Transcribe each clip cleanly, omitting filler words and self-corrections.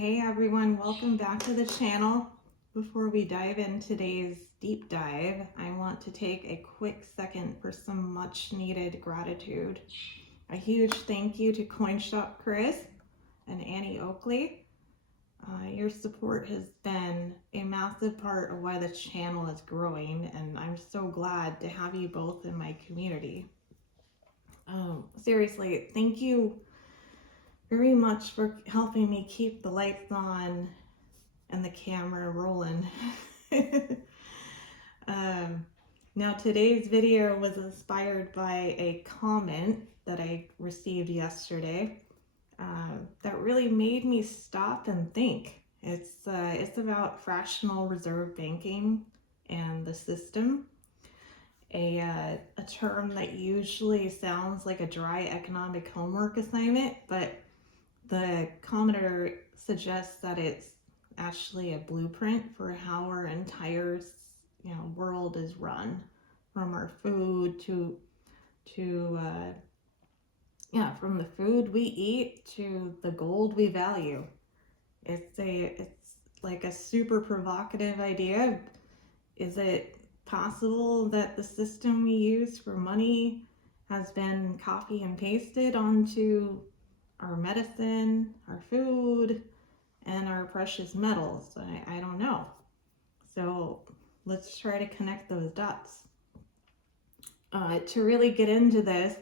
Hey everyone, welcome back to the channel. Before we dive in today's deep dive, I want to take a quick second for some much needed gratitude. A huge thank you to CoinShop Chris and Annie Oakley. Your support has been a massive part of why the channel is growing, and I'm so glad to have you both in my community. Seriously, thank you very much for helping me keep the lights on and the camera rolling. Now today's video was inspired by a comment that I received yesterday that really made me stop and think. It's about fractional reserve banking and the system, a term that usually sounds like a dry economic homework assignment, but the commenter suggests that it's actually a blueprint for how our entire world is run, from our food to from the food we eat to the gold we value. It's like a super provocative idea. Is it possible that the system we use for money has been copy and pasted onto our medicine, our food, and our precious metals? I don't know. So let's try to connect those dots. To really get into this,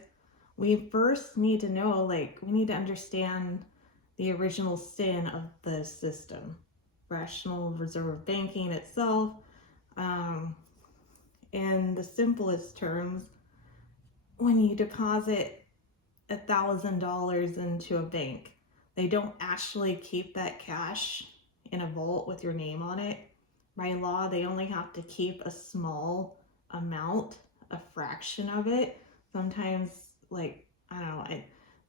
we first need to know, we need to understand the original sin of the system, fractional reserve banking itself. In the simplest terms, when you deposit $1,000 into a bank, they don't actually keep that cash in a vault with your name on it. By law, they only have to keep a small amount, a fraction of it. Sometimes, I don't know,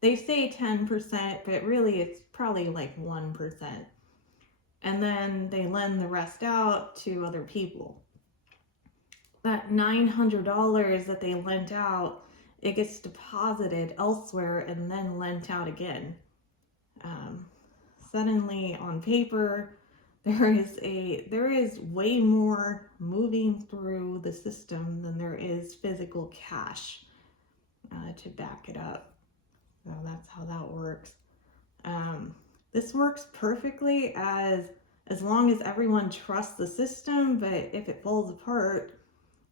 they say 10%, but really it's probably like 1%. And then they lend the rest out to other people. That $900 that they lent out, it gets deposited elsewhere and then lent out again. Suddenly, on paper, there is way more moving through the system than there is physical cash to back it up. So that's how that works. This works perfectly as long as everyone trusts the system, but if it falls apart,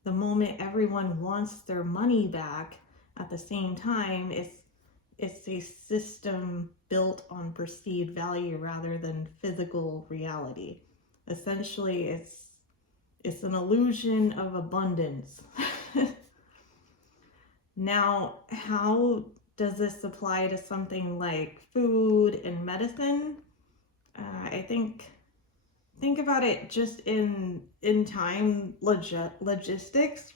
the moment everyone wants their money back at the same time, it's a system built on perceived value rather than physical reality. Essentially, it's an illusion of abundance. Now, how does this apply to something like food and medicine? I think about it just in time logistics.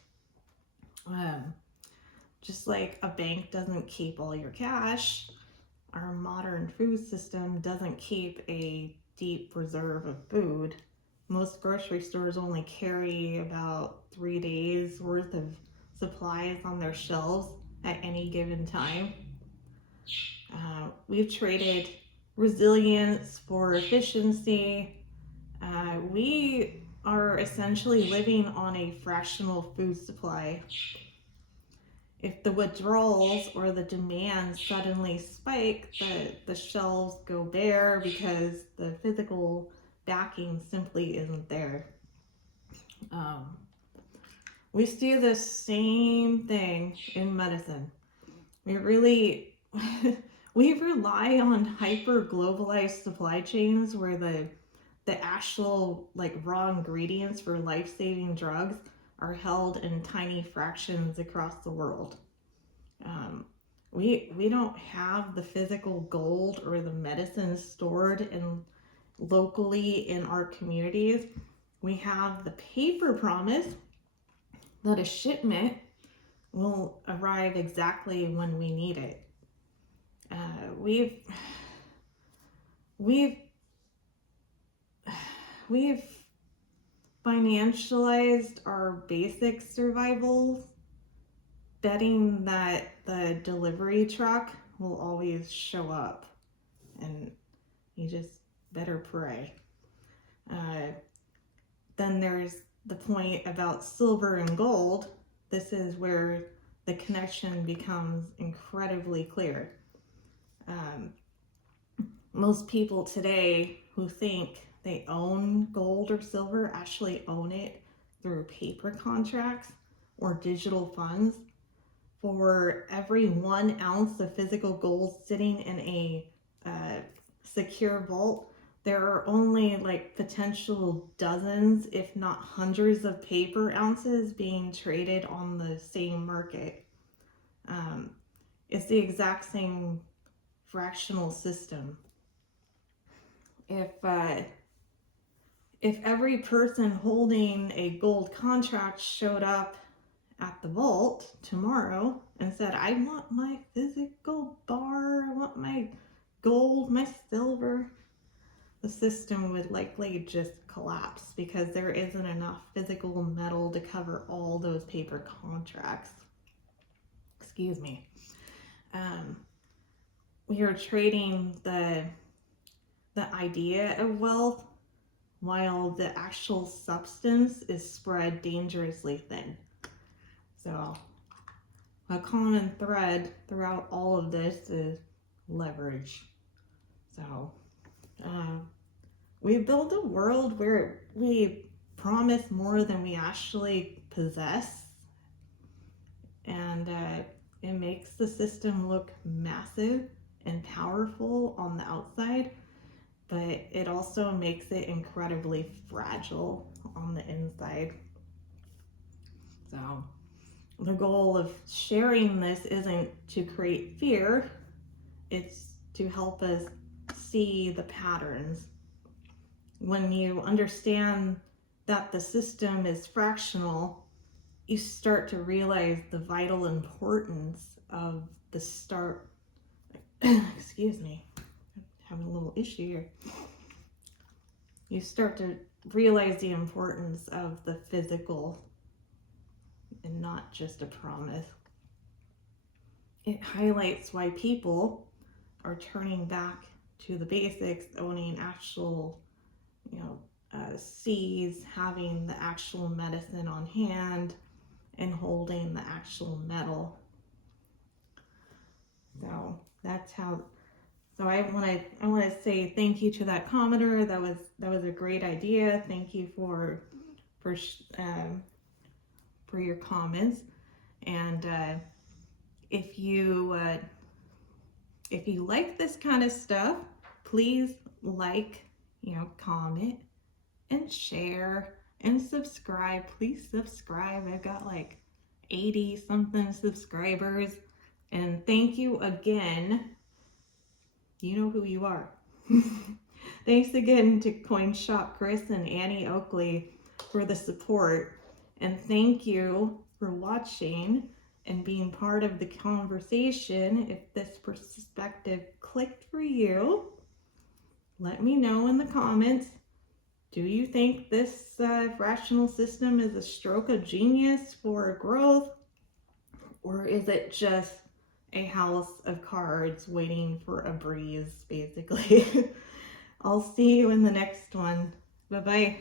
Just like a bank doesn't keep all your cash, our modern food system doesn't keep a deep reserve of food. Most grocery stores only carry about 3 days worth of supplies on their shelves at any given time. We've traded resilience for efficiency. We are essentially living on a fractional food supply. If the withdrawals or the demand suddenly spike, the shelves go bare because the physical backing simply isn't there. We see the same thing in medicine. We really we rely on hyper globalized supply chains where the actual raw ingredients for life-saving drugs are held in tiny fractions across the world. We don't have the physical gold or the medicine stored locally in our communities. We have the paper promise that a shipment will arrive exactly when we need it. We've financialized our basic survival, betting that the delivery truck will always show up, and you just better pray. Then there's the point about silver and gold. This is where the connection becomes incredibly clear. Most people today who think they own gold or silver actually own it through paper contracts or digital funds. For every 1 ounce of physical gold sitting in a secure vault, there are only like potential dozens, if not hundreds, of paper ounces being traded on the same market. It's the exact same fractional system. If every person holding a gold contract showed up at the vault tomorrow and said, I want my physical bar, I want my gold, my silver, the system would likely just collapse because there isn't enough physical metal to cover all those paper contracts. Excuse me. We are trading the idea of wealth while the actual substance is spread dangerously thin. So a common thread throughout all of this is leverage. So we build a world where we promise more than we actually possess, and it makes the system look massive and powerful on the outside, but it also makes it incredibly fragile on the inside. So the goal of sharing this isn't to create fear, it's to help us see the patterns. When you understand that the system is fractional, you start to realize the vital importance of the start. Excuse me, I'm having a little issue here. You start to realize the importance of the physical and not just a promise. It highlights why people are turning back to the basics, owning actual, seeds, having the actual medicine on hand, and holding the actual metal. So that's how. So I want to say thank you to that commenter. That was a great idea. Thank you for your comments. And if you like this kind of stuff, please like, comment and share and subscribe. Please subscribe. I've got like 80 something subscribers, and thank you again. You know who you are. Thanks again to Coin Shop Chris and Annie Oakley for the support, and thank you for watching and being part of the conversation. If this perspective clicked for you, let me know in the comments. Do you think this fractional system is a stroke of genius for growth, or is it just a house of cards waiting for a breeze, basically? I'll see you in the next one. Bye-bye.